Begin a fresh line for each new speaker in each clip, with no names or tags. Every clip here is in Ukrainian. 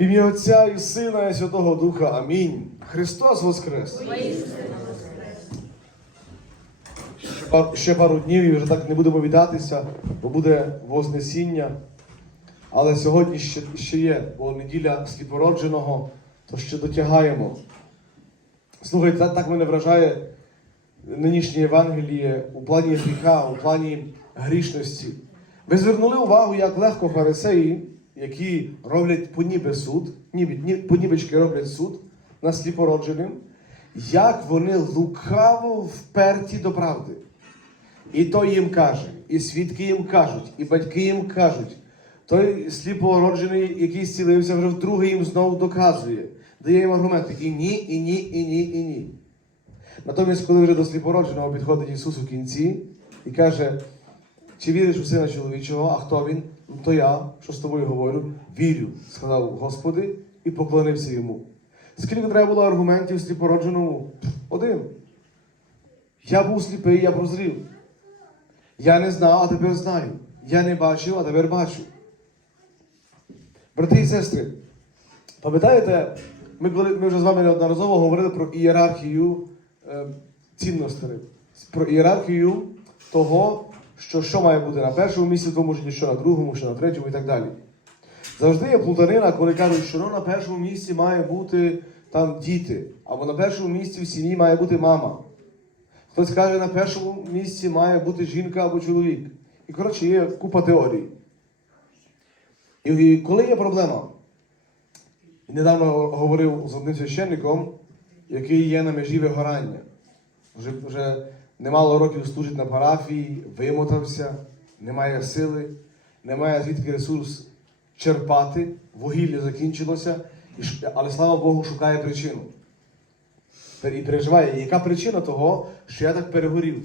Ім'я Отця і Сина і Святого Духа. Амінь. Христос Воскрес! Ще пару днів і вже так не будемо вітатися, бо буде Вознесіння. Але сьогодні ще, ще є, бо неділя сліпородженого, то ще дотягаємо. Слухайте, так, так мене вражає нинішнє Євангеліє у плані гріха, у плані грішності. Ви звернули увагу, як легко фарисеї, які роблять поніби суд, ніби, ні, понібички роблять суд над сліпородженим, як вони лукаво вперті до правди. І той їм каже, і свідки їм кажуть, і батьки їм кажуть. Той сліпороджений, який зцілився, вже вдруге їм знову доказує, дає їм аргументи. І ні, і ні, і ні, і ні. Натомість, коли вже до сліпородженого підходить Ісус у кінці і каже, чи віриш у сина чоловічого, а хто він? Ну, то я, що з тобою говорю, вірю, сказав Господи, і поклонився йому. Скільки треба було аргументів сліпородженому? Один. Я був сліпий, я прозрів. Я не знав, а тепер знаю. Я не бачив, а тепер бачу. Брати і сестри, пам'ятаєте, ми, коли, ми вже з вами неодноразово говорили про ієрархію е, цінностей, про ієрархію того, що, що має бути на першому місці тому житті, що на другому, що на третьому і так далі. Завжди є плутанина, коли кажуть, що ну, на першому місці має бути там діти, або на першому місці в сім'ї має бути мама. Хтось каже, на першому місці має бути жінка або чоловік. І коротше є купа теорій. І коли є проблема, недавно говорив з одним священником, який є на межі вигорання. Вже, вже немало років служить на парафії, вимотався, немає сили, немає звідки ресурс черпати, вугілля закінчилося, але слава Богу, шукає причину. І переживає, яка причина того, що я так перегорів.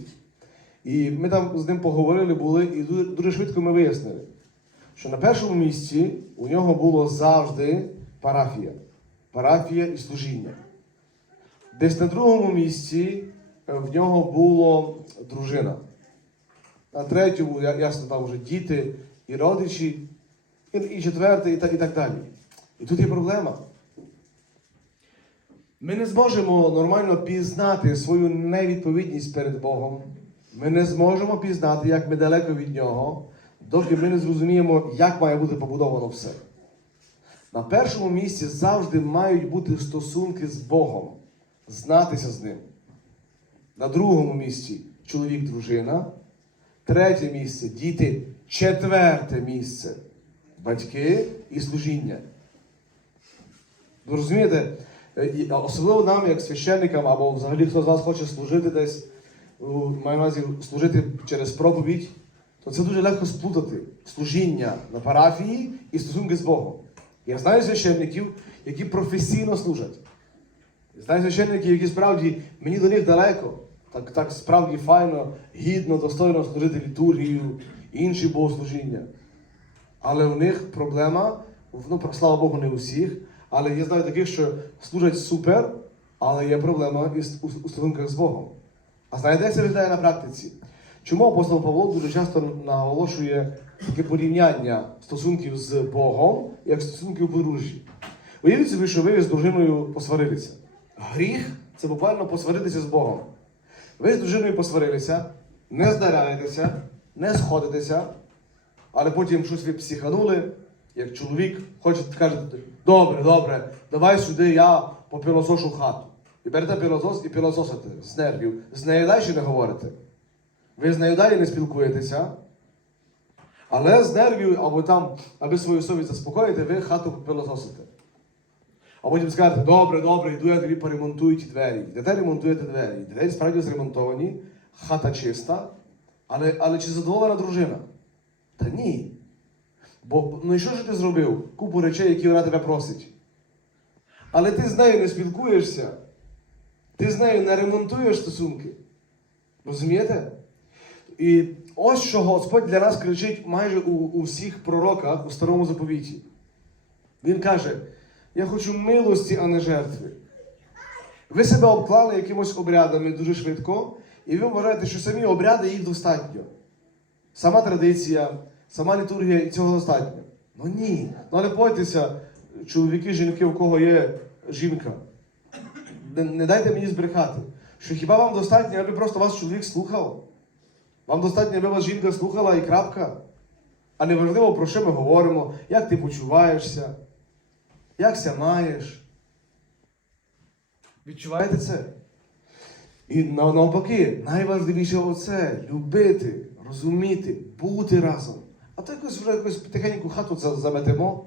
І ми там з ним поговорили були, і дуже, швидко ми вияснили, що на першому місці у нього було завжди парафія. Парафія і служіння. Десь на другому місці в нього було дружина. На третьому, ясно, там вже діти і родичі, і, і четверте, і так, і так далі. І тут є проблема. Ми не зможемо нормально пізнати свою невідповідність перед Богом. Ми не зможемо пізнати, як ми далеко від Нього, доки ми не зрозуміємо, як має бути побудовано все. На першому місці завжди мають бути стосунки з Богом, знатися з ним. На другому місці чоловік, дружина. Третє місце діти. Четверте місце батьки і служіння. Ви розумієте? Особливо нам, як священникам, або взагалі хто з вас хоче служити десь, маю увазі служити через проповідь, то це дуже легко сплутати служіння на парафії і стосунки з Богом. Я знаю священників, які професійно служать. Знаю священників, які справді мені до них далеко. Так, так справді файно, гідно, достойно служити літургію, інші богослужіння. Але у них проблема, ну, слава Богу, не у всіх, але я знаю таких, що служать супер, але є проблема із, у, у стосунках з Богом. А знаєте, як це виглядає на практиці? Чому апостол Павло дуже часто наголошує таке порівняння стосунків з Богом, як стосунків подружжі? Уявіть собі, що ви з дружиною посварилися. Гріх це буквально посваритися з Богом. Ви з дружиною посварилися, не здаряєтеся, не сходитеся, але потім щось ви психанули, як чоловік хоче каже, добре, добре, давай сюди я попілосошу хату. І берете пілосос і пілососите з нервів. З нею далі не говорите. Ви з нею далі не спілкуєтеся. Але з нервів, або там, аби свою совість заспокоїти, ви хату пилососите. А потім скажете, добре, добре, йду я тобі поремонтую ті двері. Йдете ремонтуєте двері. Двері справді зремонтовані, хата чиста, але, але чи задоволена дружина? Та ні. Бо ну і що ж ти зробив? Купу речей, які вона тебе просить. Але ти з нею не спілкуєшся, ти з нею не ремонтуєш стосунки. Розумієте? І ось що Господь для нас кричить майже у, у всіх пророках у старому заповіті. Він каже: Я хочу милості, а не жертви. Ви себе обклали якимось обрядами дуже швидко, і ви вважаєте, що самі обряди їх достатньо. Сама традиція, сама літургія і цього достатньо. Ну ні. Ну але пойтеся, чоловіки, жінки, у кого є жінка, не, не дайте мені збрехати, що хіба вам достатньо, аби просто вас чоловік слухав? Вам достатньо, аби вас жінка слухала і крапка. А не важливо, про що ми говоримо, як ти почуваєшся, як ся маєш. Відчуваєте це? І навпаки, найважливіше оце любити, розуміти, бути разом. А то якось вже якось тихеньку хату за- заметемо.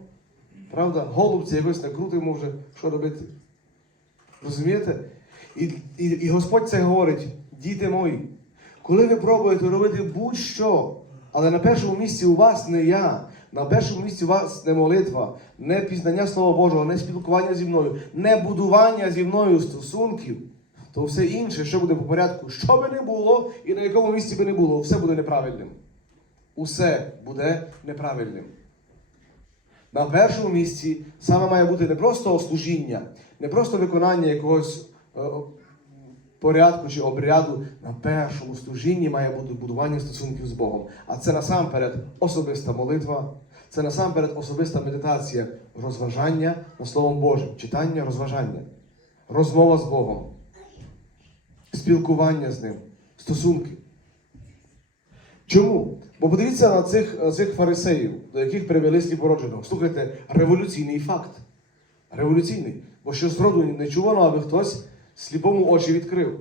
Правда? Голубці якось накрутимо вже, що робити. Розумієте? І, і, і Господь це говорить, діти мої, коли ви пробуєте робити будь-що, але на першому місці у вас не я, на першому місці у вас не молитва, не пізнання Слова Божого, не спілкування зі мною, не будування зі мною стосунків, то все інше, що буде по порядку, що би не було і на якому місці би не було, все буде неправильним. Усе буде неправильним. На першому місці саме має бути не просто служіння, не просто виконання якогось е, порядку чи обряду. На першому служінні має бути будування стосунків з Богом. А це насамперед особиста молитва, це насамперед особиста медитація, розважання над Словом Божим, читання, розважання, розмова з Богом, спілкування з Ним, стосунки. Чому? Бо подивіться на цих, на цих фарисеїв, до яких привели сліпородженого. Слухайте, революційний факт. Революційний. Бо ще зроду не чувано, аби хтось сліпому очі відкрив.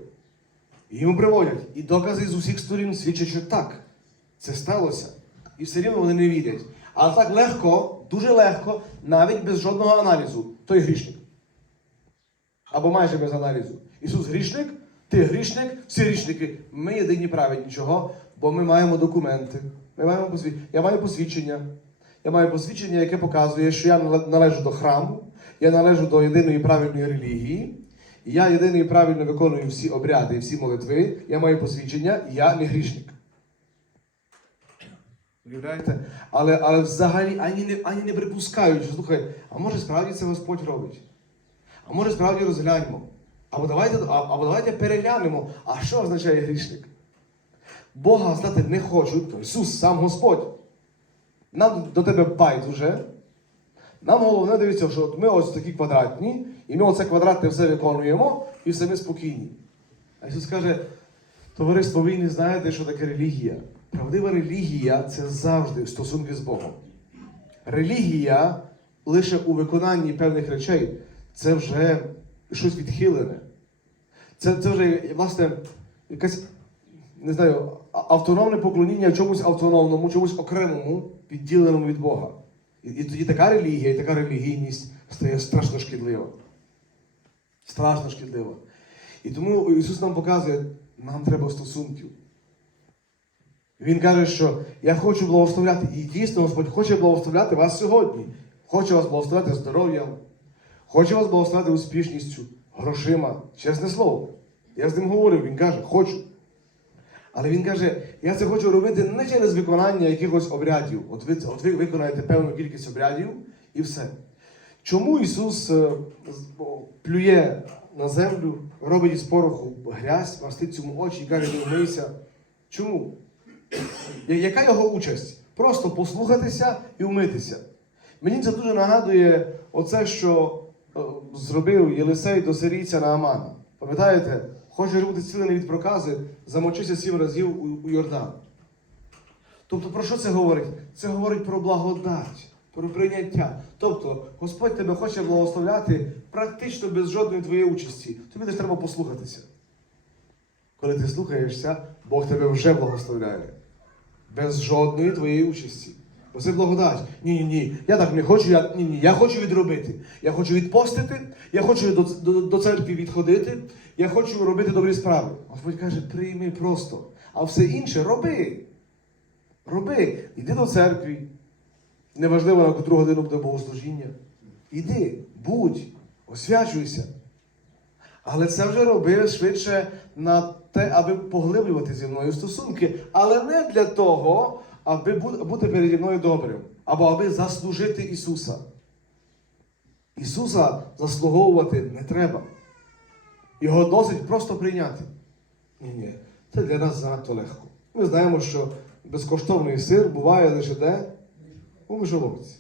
Йому приводять. І докази з усіх сторін свідчать, що так, це сталося. І все рівно вони не вірять. Але так легко, дуже легко, навіть без жодного аналізу, той грішник. Або майже без аналізу. Ісус грішник, ти грішник, всі грішники. Ми єдині праведні. Чого? Бо ми маємо документи. Ми маємо посвідчення. Я маю посвідчення. Я маю посвідчення, яке показує, що я належу до храму, я належу до єдиної правильної релігії. Я єдиний правильно виконую всі обряди і всі молитви. Я маю посвідчення, я не грішник. Уявляєте? Але, але взагалі ані не, ані не припускають, що слухай, а може справді це Господь робить? А може справді розглянемо? Або давайте, або давайте переглянемо, а що означає грішник? Бога знати не хочуть, Ісус сам Господь. Нам до тебе байдуже. Нам головне дивіться, що от ми ось такі квадратні, і ми оце квадратне все виконуємо, і все ми спокійні. А Ісус каже, товариство, не знаєте, що таке релігія. Правдива релігія це завжди стосунки з Богом. Релігія лише у виконанні певних речей це вже щось відхилене. Це, це вже, власне, якась, не знаю, автономне поклоніння чомусь автономному, чомусь окремому, відділеному від Бога. І, і тоді така релігія, і така релігійність стає страшно шкідлива. Страшно шкідлива. І тому Ісус нам показує, нам треба стосунків. Він каже, що я хочу благословляти. І дійсно Господь хоче благословляти вас сьогодні. Хоче вас благословляти здоров'ям, хоче вас благословляти успішністю, грошима. Чесне слово. Я з ним говорив, він каже, хочу. Але він каже, я це хочу робити не через виконання якихось обрядів. От ви, от ви виконаєте певну кількість обрядів і все. Чому Ісус е, плює на землю, робить із пороху грязь, мастить цьому очі і каже, не вмийся? Чому? Яка його участь? Просто послухатися і вмитися. Мені це дуже нагадує оце, що е, зробив Єлисей до сирійця Наамана. Пам'ятаєте, хоче бути зцілений від прокази, замочися сім разів у Йордан. Тобто про що це говорить? Це говорить про благодать, про прийняття. Тобто Господь тебе хоче благословляти практично без жодної твоєї участі. Тобі лише треба послухатися. Коли ти слухаєшся, Бог тебе вже благословляє. Без жодної твоєї участі. Бо це благодать. Ні, ні, ні. Я так не хочу, я, ні, ні, я хочу відробити. Я хочу відпостити, я хочу до, до, до церкви відходити, я хочу робити добрі справи. Господь каже, прийми просто. А все інше роби. Роби. Іди до церкви. Неважливо, на котру годину буде богослужіння. Іди, будь, освячуйся. Але це вже роби швидше на те, аби поглиблювати зі мною стосунки, але не для того, аби бути переді мною добрим, або аби заслужити Ісуса. Ісуса заслуговувати не треба. Його досить просто прийняти. Ні, ні, це для нас занадто легко. Ми знаємо, що безкоштовний сир буває лише де? У мишоловці.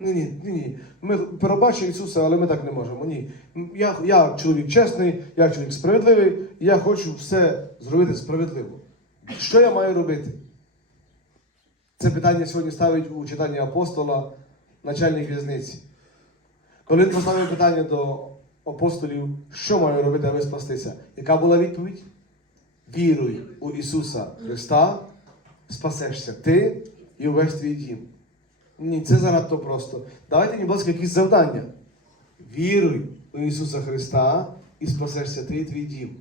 Ні, ні, ні. Ми перебачимо Ісуса, але ми так не можемо. Ні. Я, я чоловік чесний, я чоловік справедливий, я хочу все зробити справедливо. Що я маю робити? Це питання сьогодні ставить у читанні апостола начальник в'язниці. Коли він поставив питання до апостолів, що маю робити, аби спастися? Яка була відповідь? Віруй у Ісуса Христа, спасешся ти і увесь твій дім. Ні, це занадто просто. Давайте, мені, будь ласка, якісь завдання. Віруй у Ісуса Христа і спасешся ти і твій дім.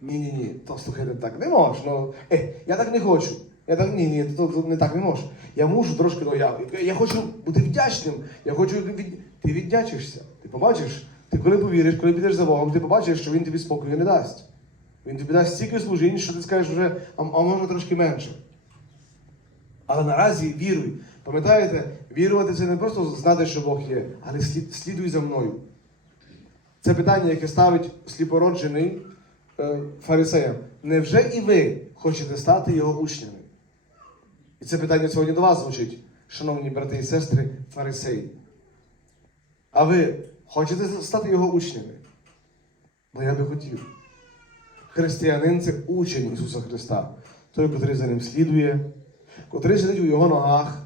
Ні, ні, то слухайте так, не можеш. Ну, е, я так не хочу. Я так, ні, ні, то, то не так не можу. Я мушу трошки, ну я, я хочу бути вдячним. Я хочу від... Ти віддячишся. Ти побачиш, ти коли повіриш, коли підеш за Богом, ти побачиш, що Він тобі спокою не дасть. Він тобі дасть стільки служінь, що ти скажеш вже, а, а може трошки менше. Але наразі віруй. Пам'ятаєте, вірувати це не просто знати, що Бог є, але слід, слідуй за мною. Це питання, яке ставить сліпороджений е, фарисеям. Невже і ви хочете стати його учнями? І це питання сьогодні до вас звучить, шановні брати і сестри, фарисеї. А ви хочете стати його учнями? Ну я би хотів. Християнин це учень Ісуса Христа, той, котрий за ним слідує, котрий сидить у його ногах,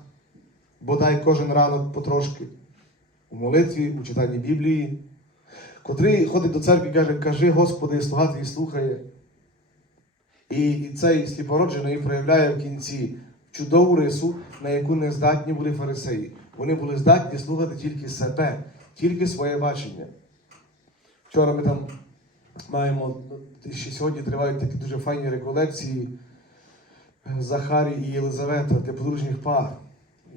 бодай кожен ранок потрошки, у молитві, у читанні Біблії, котрий ходить до церкви і каже, кажи Господи, слуга твій слухає. І, і цей сліпороджений проявляє в кінці чудову рису, на яку не здатні були фарисеї. Вони були здатні слухати тільки себе, тільки своє бачення. Вчора ми там маємо, ще сьогодні тривають такі дуже файні реколекції Захарі і Єлизавета для подружніх пар.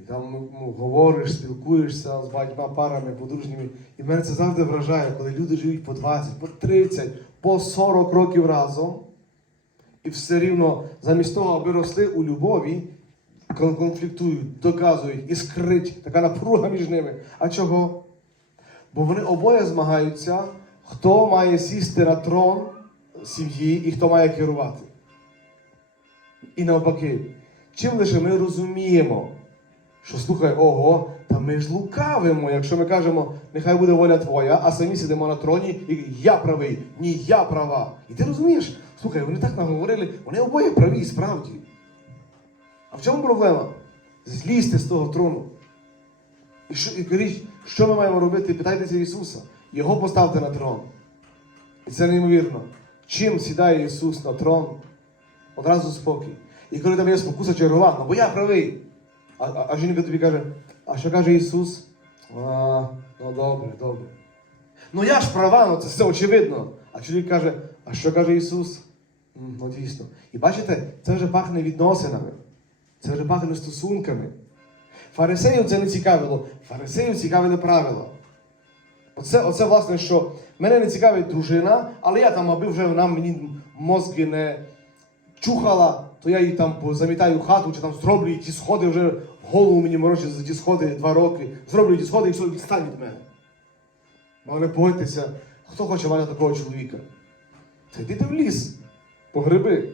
Там ну, ну, говориш, спілкуєшся з багатьма парами подружніми. І мене це завжди вражає, коли люди живуть по 20, по 30, по 40 років разом. І все рівно замість того, аби росли у любові, конфліктують, доказують, іскрить, така напруга між ними. А чого? Бо вони обоє змагаються, хто має сісти на трон сім'ї і хто має керувати. І навпаки, чим лише ми розуміємо, що слухай, ого, та ми ж лукавимо, якщо ми кажемо, нехай буде воля твоя, а самі сидимо на троні, і я правий, ні, я права. І ти розумієш, слухай, вони так наговорили, вони обоє праві, справді. А в чому проблема? Злізти з того трону. І, що, і кажіть, що ми маємо робити? Питайтеся Ісуса. Його поставте на трон. І це неймовірно. Чим сідає Ісус на трон? Одразу спокій. І коли там є спокуса чергова, ну бо я правий. А, а, жінка тобі каже, а що каже Ісус? А, ну добре, добре. Ну я ж права, ну це все очевидно. А чоловік каже, а що каже Ісус? Ну дійсно. І бачите, це вже пахне відносинами. Це вже пахне стосунками. Фарисеїв це не цікавило. Фарисеїв цікавили правила. Оце, оце власне, що мене не цікавить дружина, але я там, аби вже вона мені мозки не чухала, то я їй там замітаю хату, чи там зроблю ті сходи, вже голову мені морочить за ті сходи два роки. Зроблю ті сходи і все, відстань від мене. Але погодьтеся, хто хоче мати такого чоловіка? Та йдите в ліс, по гриби.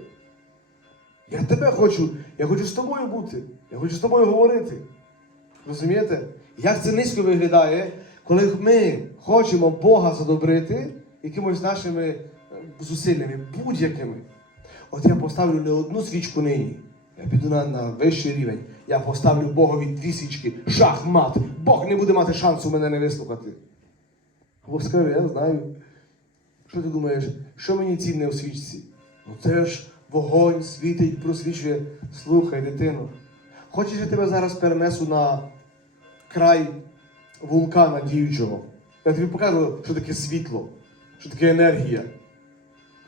Я тебе хочу, я хочу з тобою бути, я хочу з тобою говорити. Розумієте? Як це низько виглядає, коли ми хочемо Бога задобрити якимось нашими е, зусиллями, будь-якими. От я поставлю не одну свічку нині. Я піду на, на вищий рівень. Я поставлю Богові дві свічки. Шахмат. Бог не буде мати шансу мене не вислухати. Бог скаже, я знаю. Що ти думаєш, що мені цінне у свічці? Ну це ж вогонь світить, просвічує. Слухай, дитино. Хочеш, я тебе зараз перенесу на край вулкана діючого? Я тобі покажу, що таке світло, що таке енергія.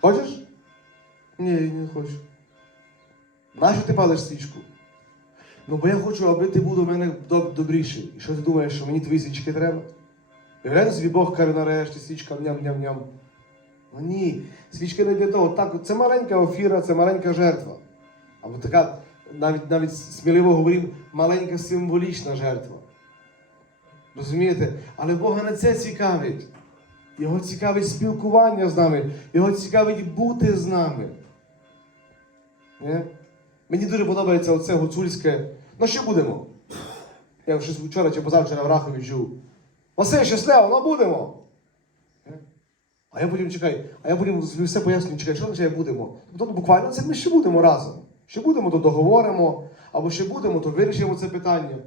Хочеш? Ні, не хочу. Нащо ти палиш свічку? Ну, бо я хочу, аби ти був до мене доб- добріший. І що ти думаєш, що мені твої свічки треба? Уявляєте собі Бог каже нарешті, свічка ням-ням-ням. Ну ні, свічки не для того. Так, це маленька офіра, це маленька жертва. Або така, навіть навіть сміливо говорив, маленька символічна жертва. Розумієте? Але Бога не це цікавить. Його цікавить спілкування з нами, його цікавить бути з нами. Не? Мені дуже подобається оце гуцульське. Ну що будемо? Я вже вчора чи позавчора в Рахові чув. Василь, щасливо, ну будемо. Е? А я потім чекай, а я потім все пояснюю, чекай, що означає будемо? Тобто буквально це ми ще будемо разом. Ще будемо, то договоримо, або ще будемо, то вирішимо це питання.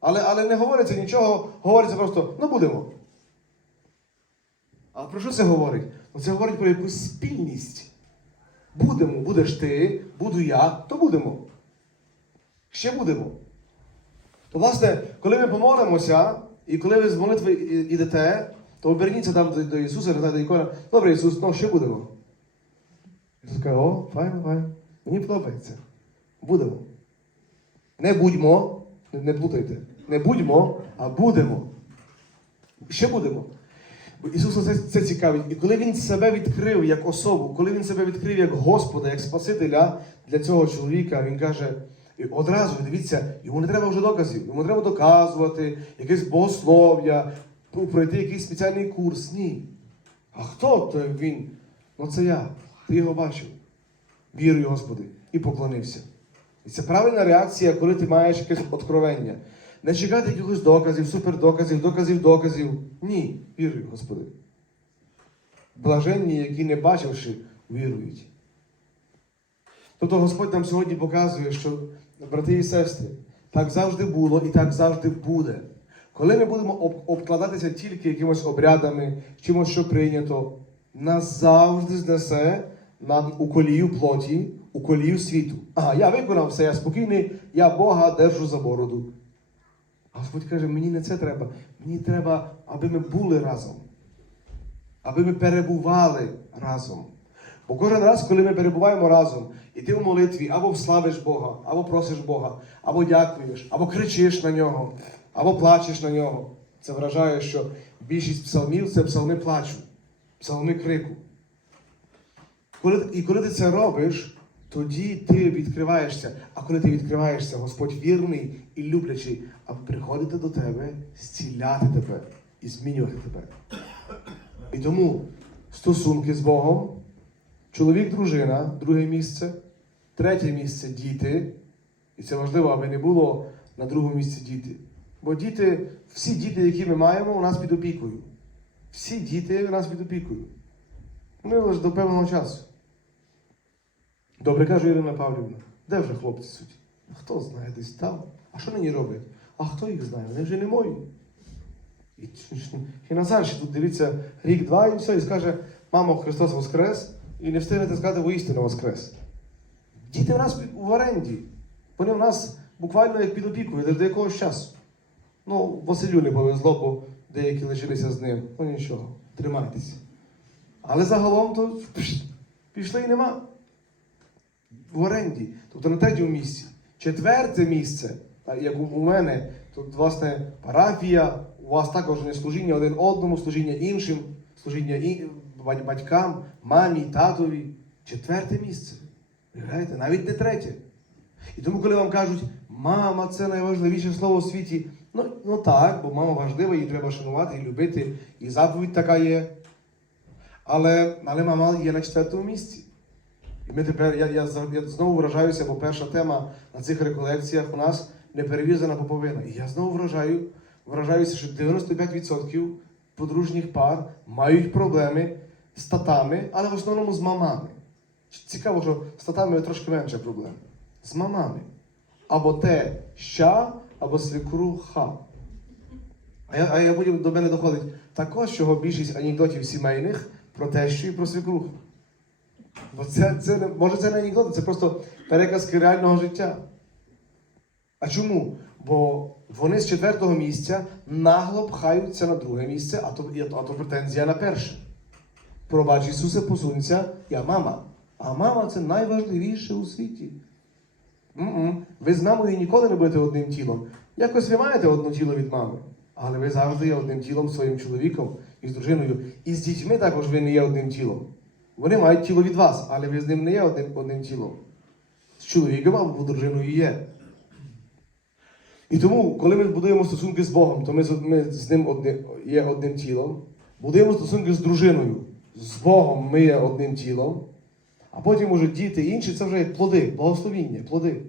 Але, але не говориться нічого, говориться просто, ну будемо. А про що це говорить? Ну, це говорить про якусь спільність. Будемо, будеш ти, буду я, то будемо. Ще будемо. То, власне, коли ми помолимося, і коли ви з молитви ідете, то оберніться там до, до Ісуса, до ікона. Добре, Ісус, ну ще будемо. Ісус каже, о, файно, файно. Мені подобається. Будемо. Не будьмо, не плутайте. Не будьмо, а будемо. Ще будемо. Бо Ісуса це, це цікавить. І коли Він себе відкрив як особу, коли Він себе відкрив як Господа, як Спасителя для цього чоловіка, Він каже, одразу, дивіться, йому не треба вже доказів, йому треба доказувати, якесь богослов'я, ну, пройти якийсь спеціальний курс. Ні. А хто то він? Ну це я. Ти його бачив. Вірую, Господи, і поклонився. І це правильна реакція, коли ти маєш якесь откровення. Не чекати якихось доказів, супердоказів, доказів, доказів. Ні, вірую, Господи. Блаженні, які не бачивши, вірують. Тобто Господь нам сьогодні показує, що, брати і сестри, так завжди було і так завжди буде. Коли ми будемо обкладатися тільки якимось обрядами, чимось, що прийнято, нас завжди знесе на, у колію плоті, у колію світу. Ага, я виконав все, я спокійний, я Бога держу за бороду. А Господь каже, мені не це треба. Мені треба, аби ми були разом. Аби ми перебували разом. Бо кожен раз, коли ми перебуваємо разом, і ти в молитві або славиш Бога, або просиш Бога, або дякуєш, або кричиш на нього, або плачеш на нього. Це вражає, що більшість псалмів це псалми плачу, псалми крику. І коли ти це робиш, тоді ти відкриваєшся. А коли ти відкриваєшся, Господь вірний і люблячий, аби приходити до тебе, зціляти тебе і змінювати тебе. І тому стосунки з Богом, чоловік, дружина, друге місце, третє місце діти. І це важливо, аби не було на другому місці діти. Бо діти, всі діти, які ми маємо, у нас під опікою. Всі діти у нас під опікою. Ми лише до певного часу. Добре, каже Ірина Павлівна, де вже хлопці суть? Хто знає десь там? А що нині роблять? А хто їх знає? Вони вже не мої. І, і Назар ще тут дивиться рік-два і все, і скаже, мамо, Христос Воскрес, і не встигнете сказати воістину Воскрес. Діти в нас в оренді. Вони в нас буквально як під опікою до якогось часу. Ну, Василю не повезло, бо деякі лишилися з ним. Ну нічого, тримайтеся. Але загалом то пішли і нема. В оренді, тобто на третьому місці. Четверте місце, так, як у, мене, тут, власне, парафія, у вас також не служіння один одному, служіння іншим, служіння і, батькам, мамі, татові. Четверте місце. Уявляєте? Навіть не третє. І тому, коли вам кажуть, мама це найважливіше слово у світі, ну, ну так, бо мама важлива, її треба шанувати і любити, і заповідь така є. Але, але мама є на четвертому місці. І ми тепер, я, я, я знову вражаюся, бо перша тема на цих реколекціях у нас неперевізана поповина. І я знову вражаю, вражаюся, що 95% подружніх пар мають проблеми з татами, але в основному з мамами. Цікаво, що з татами трошки менше проблем. З мамами. Або те ща, або свекруха. А я, а я потім до мене доходить також, чого більшість анекдотів сімейних про тещу і про свекруху. Бо це, це може це не анекдоти, це просто переказки реального життя. А чому? Бо вони з четвертого місця нагло пхаються на друге місце, а то, а то претензія на перше. Пробач Ісусе, посунься, я мама. А мама це найважливіше у світі. М-м. Ви з мамою ніколи не будете одним тілом. Якось ви маєте одне тіло від мами, але ви завжди є одним тілом своїм чоловіком і з дружиною. І з дітьми також ви не є одним тілом. Вони мають тіло від вас, але ви з ним не є одним, одним тілом. З чоловіком або дружиною є. І тому, коли ми будуємо стосунки з Богом, то ми, ми з ним одним, є одним тілом. Будуємо стосунки з дружиною. З Богом ми є одним тілом. А потім уже діти інші це вже як плоди, благословіння, плоди.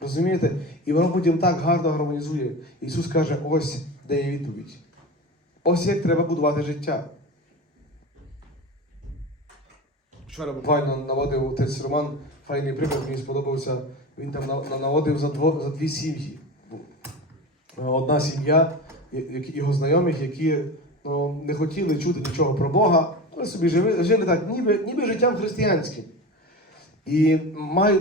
Розумієте? І воно потім так гарно гармонізує. Ісус каже, ось де є відповідь. Ось як треба будувати життя. Вчора буквально наводив отець Роман, файний приклад, мені сподобався. Він там на- на- наводив за, дво, за дві сім'ї. Одна сім'я його знайомих, які ну, не хотіли чути нічого про Бога, вони собі жили, жили так, ніби, ніби життям християнським. І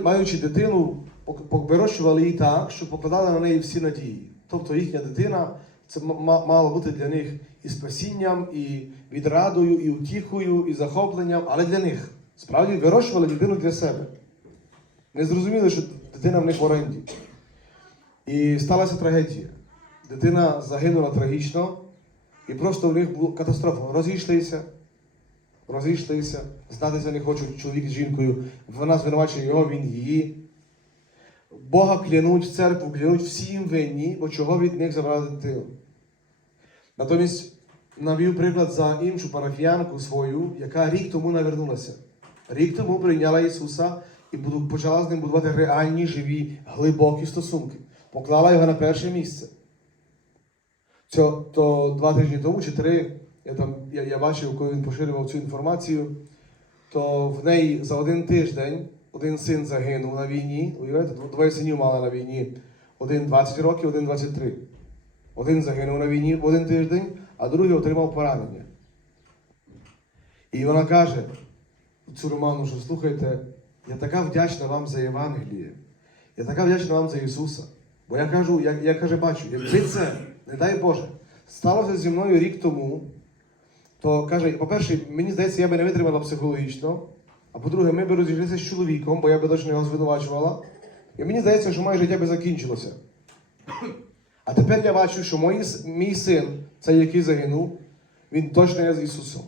маючи дитину, вирощували її так, що покладали на неї всі надії. Тобто їхня дитина це мало бути для них і спасінням, і відрадою, і утіхою, і захопленням, але для них. Справді вирощували дитину для себе. Не зрозуміли, що дитина в них в оренді. І сталася трагедія. Дитина загинула трагічно, і просто в них була катастрофа. Розійшлися, розійшлися, знатися не хочуть чоловік з жінкою. Вона звинувачує його, він її. Бога клянуть, церкву клянуть, всі їм винні, бо чого від них забрали дитину. Натомість навів приклад за іншу парафіянку свою, яка рік тому навернулася. Рік тому прийняла Ісуса і почала з ним будувати реальні, живі, глибокі стосунки. Поклала його на перше місце. Цьо, то два тижні тому чи три, я, там, я, я бачив, коли він поширював цю інформацію, то в неї за один тиждень один син загинув на війні. Уявляєте, двоє синів мали на війні. Один 20 років, один 23. Один загинув на війні в один тиждень, а другий отримав поранення. І вона каже цю Роману, що слухайте, я така вдячна вам за Євангеліє. Я така вдячна вам за Ісуса. Бо я кажу, я, я каже, бачу, якби це, не дай Боже, сталося зі мною рік тому, то каже, по-перше, мені здається, я би не витримала психологічно. А по-друге, ми би розійшлися з чоловіком, бо я би точно його звинувачувала. І мені здається, що моє життя би закінчилося. А тепер я бачу, що мої, мій син, цей, який загинув, він точно є з Ісусом.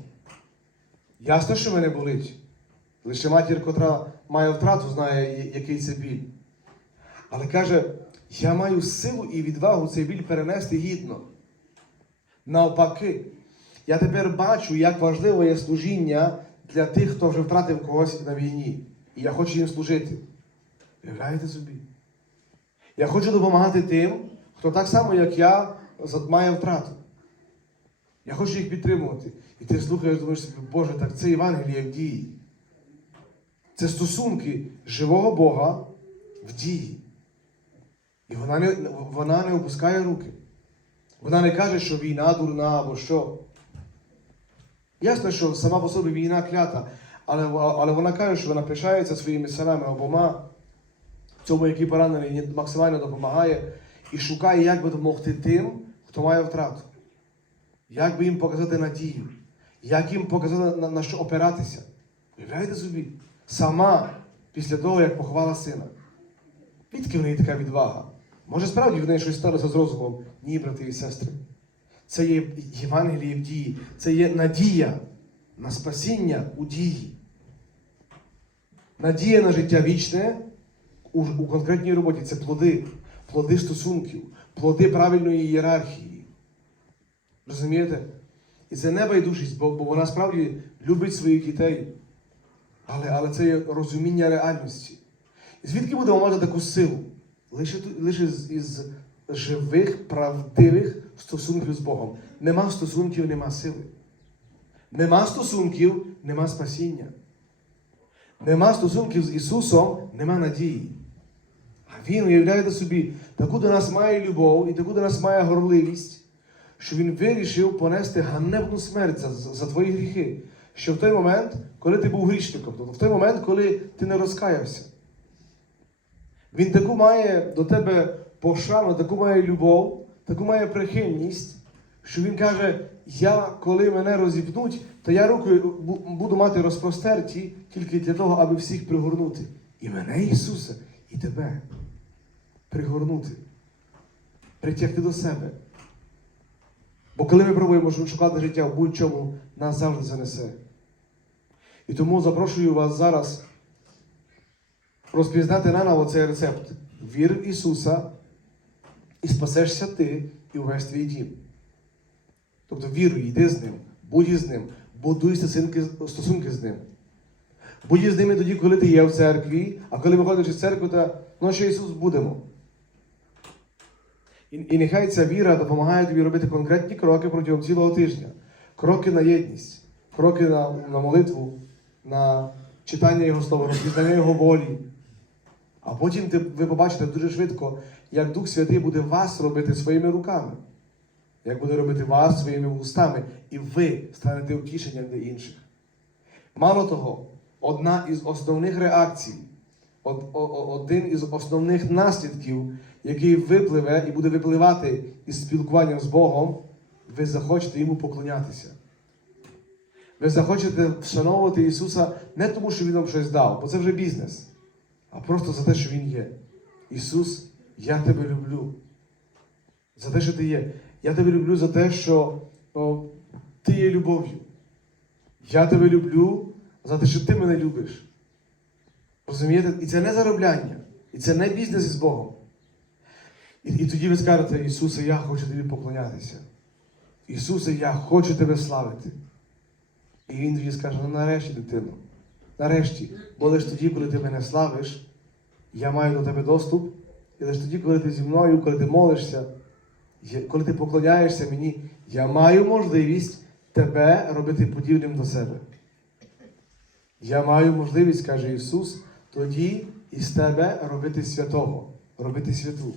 Ясно, що мене болить. Лише матір, котра має втрату, знає, який це біль. Але каже, я маю силу і відвагу цей біль перенести гідно. Навпаки, я тепер бачу, як важливо є служіння для тих, хто вже втратив когось на війні. І я хочу їм служити. Уявляєте собі? Я хочу допомагати тим, хто так само, як я, має втрату. Я хочу їх підтримувати. І ти слухаєш, думаєш собі, Боже, так це Євангеліє в дії. Це стосунки живого Бога в дії. І вона не, вона не опускає руки. Вона не каже, що війна дурна або що. Ясно, що сама по собі війна клята, але, але вона каже, що вона пишається своїми синами обома, цьому, який поранений, максимально допомагає, і шукає, як би допомогти тим, хто має втрату. Як би їм показати надію, як їм показати, на, на що опиратися. Уявляєте собі? Сама після того, як поховала сина. Відки в неї така відвага? Може, справді в неї щось сталося з розумом? Ні, брати і сестри. Це є Євангеліє в дії, це є надія на спасіння у дії. Надія на життя вічне у, у конкретній роботі це плоди, плоди стосунків, плоди правильної ієрархії. Розумієте? І це небайдужість, бо, бо вона справді любить своїх дітей. Але, але це є розуміння реальності. Звідки будемо мати таку силу? Лише, лише з, із живих, правдивих стосунків з Богом. Нема стосунків, нема сили. Нема стосунків, нема спасіння. Нема стосунків з Ісусом, нема надії. А Він, уявляєте собі, таку до нас має любов і таку до нас має горливість, що Він вирішив понести ганебну смерть за, за за твої гріхи. Що в той момент, коли ти був грішником, тобто в той момент, коли ти не розкаявся. Він таку має до тебе пошану, таку має любов, таку має прихильність, що він каже: я, коли мене розіпнуть, то я руки буду мати розпростерті тільки для того, аби всіх пригорнути. І мене, Ісусе, і тебе пригорнути, притягти до себе. Бо коли ми пробуємо шукати життя в будь-чому, нас завжди занесе. І тому запрошую вас зараз розпізнати наново цей рецепт. Вір в Ісуса і спасешся ти і увесь твій дім. Тобто віруй, йди з ним, будь із ним, будуй стосунки, з ним. Будь з ними тоді, коли ти є в церкві, а коли виходиш із церкви, то ну що Ісус будемо. І, і нехай ця віра допомагає тобі робити конкретні кроки протягом цілого тижня. Кроки на єдність, кроки на, на молитву, на читання Його слова, розпізнання Його волі. А потім ви побачите дуже швидко, як Дух Святий буде вас робити своїми руками, як буде робити вас своїми вустами, і ви станете утішенням для інших. Мало того, одна із основних реакцій, один із основних наслідків, який випливе і буде випливати із спілкуванням з Богом, ви захочете йому поклонятися. Ви захочете вшановувати Ісуса не тому, що Він вам щось дав, бо це вже бізнес, а просто за те, що Він є. Ісус, я тебе люблю. За те, що ти є. Я тебе люблю за те, що о, ти є любов'ю. Я тебе люблю за те, що ти мене любиш. Розумієте? І це не заробляння, і це не бізнес із Богом. І, і тоді ви скажете, Ісусе, я хочу тобі поклонятися. Ісусе, я хочу тебе славити. І Він тоді скаже, ну нарешті, дитино, нарешті, бо лише тоді, коли ти мене славиш, я маю до тебе доступ, і лише тоді, коли ти зі мною, коли ти молишся, коли ти поклоняєшся мені, я маю можливість тебе робити подібним до себе. Я маю можливість, каже Ісус, тоді із тебе робити святого, робити святу.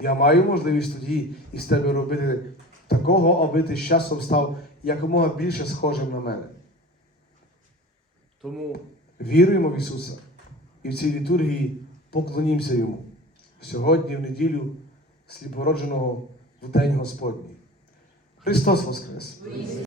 Я маю можливість тоді із тебе робити такого, аби ти з часом став якомога більше схожим на мене. Тому віруємо в Ісуса і в цій літургії поклонімося Йому. Сьогодні, в неділю сліпородженого в День Господній. Христос Воскрес!